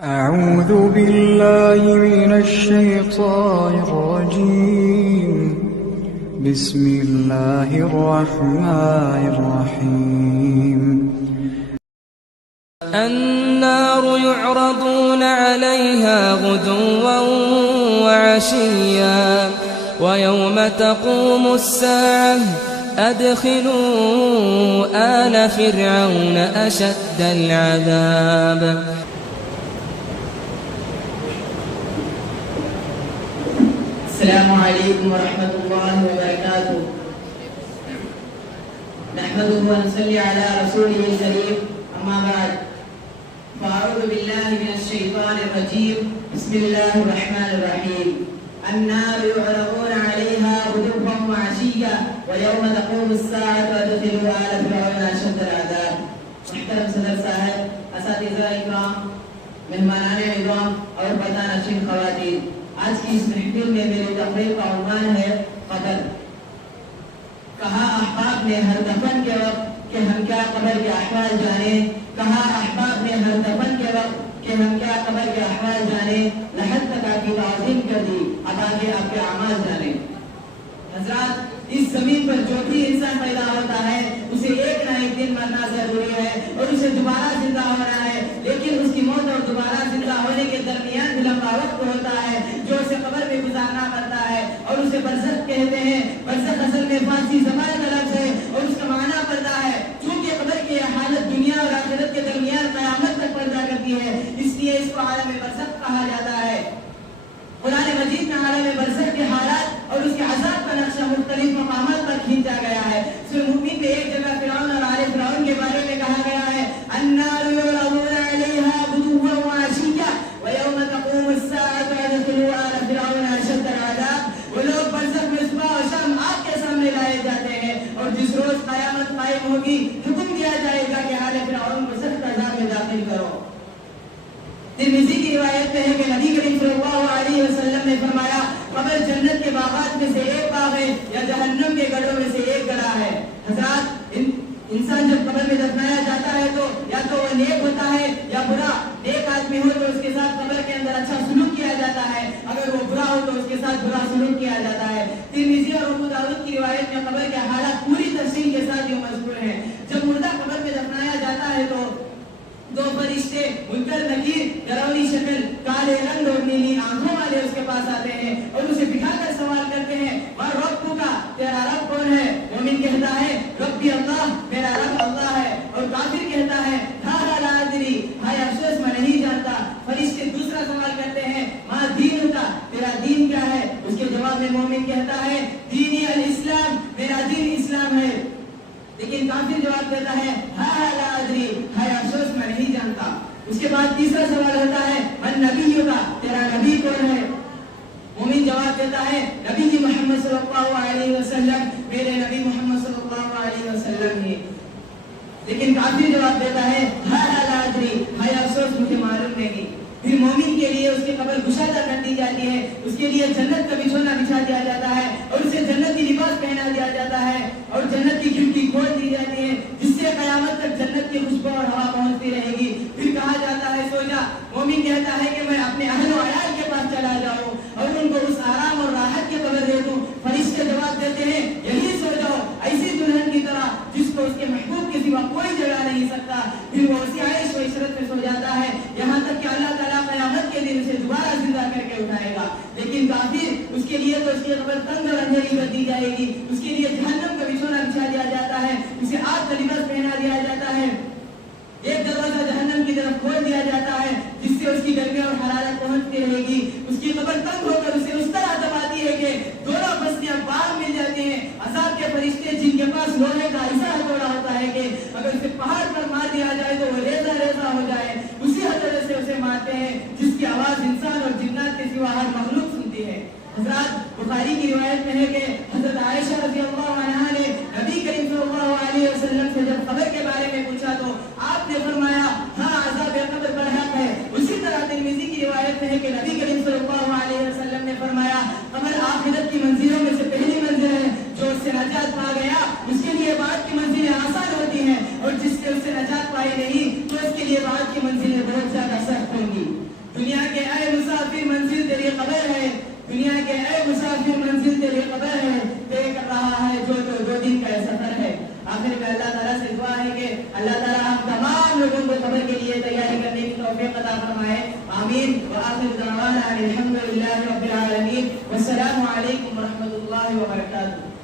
أعوذ بالله من الشيطان الرجيم بسم الله الرحمن الرحيم النار يعرضون عليها غدوا وعشيا ويوم تقوم الساعة أدخلوا آل فرعون أشد العذاب. السلام علیکم ورحمۃ اللہ وبرکاتہ. نحمده ونصلي على رسوله الكريم. اما بعد فاعوذ بالله من الشيطان الرجيم. بسم الله الرحمن الرحيم. النار يعرضون عليها غدوا وعشيا ويوم تقوم الساعة أدخلوا آل فرعون أشد العذاب. محترم صدر صاحب، اساتذہ اکرام، مہمانان اکرام اور پردہ نشین خواتین، آج کی اس محفل میں میرے تقریر کا عنوان ہے قبر. کہا احباب نے ہر دفن کے وقت کہ ہم کیا قبر کے احوال جانیں. کہا احباب نے ہر دفن کے وقت کہ ہم کیا قبر کے احوال جانیں. لحد تک آپ کی تعظیم کر دی، اب آگے آپ کے اعمال جانیں. حضرات، اس زمین پر جو بھی انسان پیدا ہوتا ہے اسے ایک نہ ایک دن مرنا ضروری ہے اور اسے دوبارہ زندہ ہونا ہے. لیکن اس کی موت اور دوبارہ زندہ ہونے کے درمیان بھی لمبا وقت ہوتا ہے جو اسے قبر میں گزارنا پڑتا ہے اور اسے برزخ کہتے ہیں. برزخ اصل میں فارسی زبان کا لفظ ہے اور اس کا معنی پڑتا ہے چونکہ قبر کی حالت دنیا اور آخرت کے درمیان قیامت تک پردہ کرتی ہے، اس لیے اس کو عالم برزخ کہا جاتا ہے. قرآن مجید میں عالم برزخ کے حالات اور اس کے عذاب کا نقشہ مختلف مقامات پر کھینچا گیا ہے. سورہ مومن میں ایک جگہ فرعون اور آل فرعون کے بارے میں کہا گیا ہے النار يعرضون عليها غدوا وعشيا ويوم تقوم الساعة أدخلوا آل فرعون أشد العذاب. وہ لوگ برزخ میں صبح اور شام آگ کے سامنے لائے جاتے ہیں اور جس روز قیامت قائم ہوگی حکم دیا جائے گا کہ آل فرعون کو سخت عذاب میں داخل کرو. ترمذی کی روایت میں ہے کہ نبی کریم صلی اللہ علیہ وسلم نے فرمایا قبر جنت کے باغات میں سے ایک باغ ہے یا جہنم کے گڑھوں میں سے ایک گڑھا ہے. حضرات، انسان جب قبر میں دفنایا جاتا ہے تو یا تو وہ نیک ہوتا ہے یا برا. نیک آدمی ہو تو اس کے ساتھ قبر کے اندر اچھا سلوک کیا جاتا ہے، اگر وہ برا ہو تو اس کے ساتھ برا سلوک کیا جاتا ہے. ترمذی اور ابو داؤد کی روایت میں قبر کے حالات پوری تفصیل کے ساتھ یہ مذکور ہیں. جب مردہ قبر میں دفنایا جاتا ہے تو دو فرشتے منکر نکیر، ڈراؤنی شکل، کالے رنگ اور نیلی آنکھوں والے اس کے پاس آتے ہیں اور اسے بٹھا کر سوال کرتے ہیں ما ربک، تیرا رب کون ہے؟ مومن کہتا ہے ربی اللہ، میرا رب اللہ ہے. اور کافر کہتا ہے لا ادری، ہائے افسوس میں نہیں جانتا. فرشتے دوسرا سوال کرتے ہیں ما دینک، تیرا دین کیا ہے؟ اس کے جواب میں مومن کہتا ہے دینی الاسلام، میرا دین اسلام ہے. لیکن کافر جواب دیتا ہے لا ادری، ہائے افسوس میں نہیں جانتا. اس کے بعد تیسرا سوال ہوتا ہے من نبی کا، تیرا نبی کون ہے؟ مومن جواب دیتا ہے نبی جی محمد صلی اللہ علیہ وسلم، میرے نبی محمد صلی اللہ علیہ وسلم ہی. لیکن کافر جواب دیتا ہے لا ادری، ہائے افسوس مجھے معلوم نہیں. پھر مومن کے لیے اس کی قبر گشادہ کر دی جاتی ہے، اس کے لیے جنت کا بچھونا بچھا دیا جاتا ہے اور اسے جنت کی لباس پہنا دیا جاتا ہے اور جنت کی کھڑکی کھول دی جاتی ہے جس سے قیامت تک جنت کی خوشبو اور ہوا پہنچتی رہے گی. پھر کہا جاتا ہے سو جا. مومن کہتا ہے کہ میں اپنے اہل و عیال کے پاس چلا جاؤں اور ان کو اس آرام اور راحت کی قبر دے دوں. فرشتے جواب دیتے ہیں یہی سو جاؤ، ایسی دلہن کی طرح جس کو اس کے محبوب کے سوا کوئی جگہ نہیں سکتا. پھر وہ اسی عیش و عشرت میں سو جاتا ہے یہاں تک کہ اللہ تعالیٰ قیامت کے دن اسے دوبارہ زندہ کر کے اٹھائے گا. لیکن کافر، اس کے لیے تو اس کی قبر تنگ اور اندھیری کر دی جائے گی، اس کے لیے جہنم کا بچھونا بچھا دیا جاتا ہے، اسے آگ کا لباس پہنا دیا جاتا ہے. ایک دروازہ جہنم کی طرف کھول دیا جاتا ہے جس سے اس کی گرمی اور حرارت پہنچتی رہے گی. اس کی قبر تنگ ہو کر اسے اس طرح دباتی ہے کہ دونوں بستیاں باہر مل جاتی ہیں. عذاب کے فرشتے جن کے پاس لوہے کا ایسا ہتھوڑا ہوتا ہے کہ اگر اسے پہاڑ پر مار دیا جائے تو وہ ریزہ ریزہ ہو جائے، اسی ہتھوڑے سے اسے مارتے ہیں جس کی آواز انسان اور جنات کے سوا ہر مخلوق سنتی ہے. حضرات، بخاری کی روایت میں ہے کہ حضرت عائشہ رضی اللہ عنہا نے نبی کریم صلی اللہ علیہ وسلم سے جب قبر کے بارے میں پوچھا تو آپ نے فرمایا ہاں عذاب قبر پر حق ہے. اسی طرح ترمذی کی روایت میں ہے کہ نبی کریم صلی اللہ علیہ وسلم نے فرمایا قبر آخرت کی منزلوں میں سے پہلی منزل ہے، جو اس سے نجات پا گیا اس کے لیے بعد کی منزلیں آسان ہوتی ہیں اور جس نے اس سے نجات پائی نہیں تو اس کے لیے بعد کی منزلیں بہت زیادہ سخت ہوں گی. آخر میں اللہ تعالیٰ سے دعا ہے کہ اللہ تعالیٰ ہم تمام لوگوں کو قبر کے لیے تیاری کرنے کی توفیق عطا فرمائے. آمین. وآخر دعوانا الحمد للہ رب العالمین. والسلام علیکم ورحمۃ اللہ وبرکاتہ.